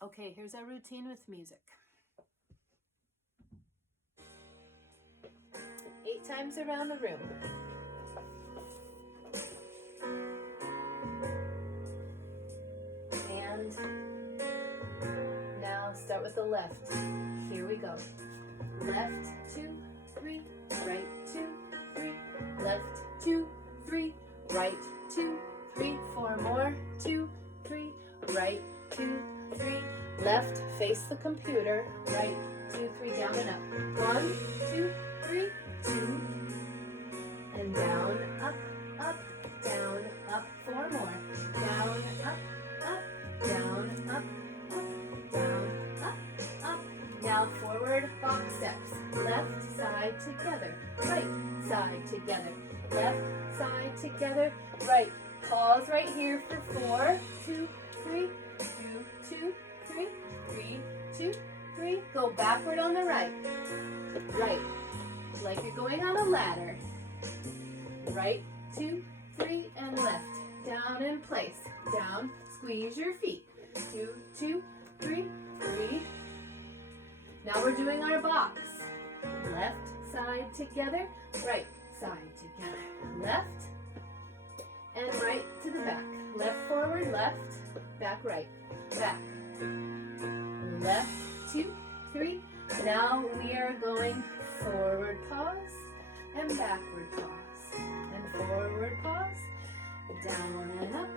Okay, here's our routine with music. 8 times around the room. And now start with the left. Here we go. Left, 2, 3, right, 2, 3, left, 2, 3, right, 2, 3, 4 more, 2, 3, right, 2, 3, left, face the computer, right, 2, 3, down and up. 1, 2, 3, 2, and down, up, down, up, 4 more. Down, up, down, up, down, up. Now forward box steps. Left side together, right side together, left side together, right. Pause right here for 4, 2, 3, 2, 2, 3, 3, 2, 3. Go backward on the right. Right, like you're going on a ladder. Right, 2, 3, and left. Down in place. Down, squeeze your feet. 2, 2, 3, 3. Now we're doing our box. Left side together, right side together. Left and right to the back. Left forward, left, back right, back. Left, 2, 3. Now we are going forward pause and backward pause. And forward pause, down and up,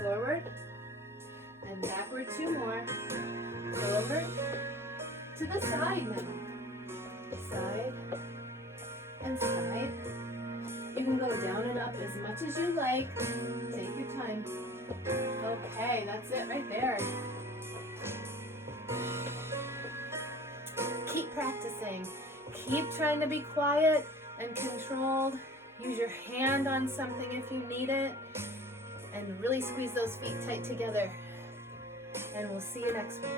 forward and backward 2 more. Over to the side now. Side and side. You can go down and up as much as you like. Take your time. Okay, that's it right there. Keep practicing. Keep trying to be quiet and controlled. Use your hand on something if you need it. And really squeeze those feet tight together. And we'll see you next week.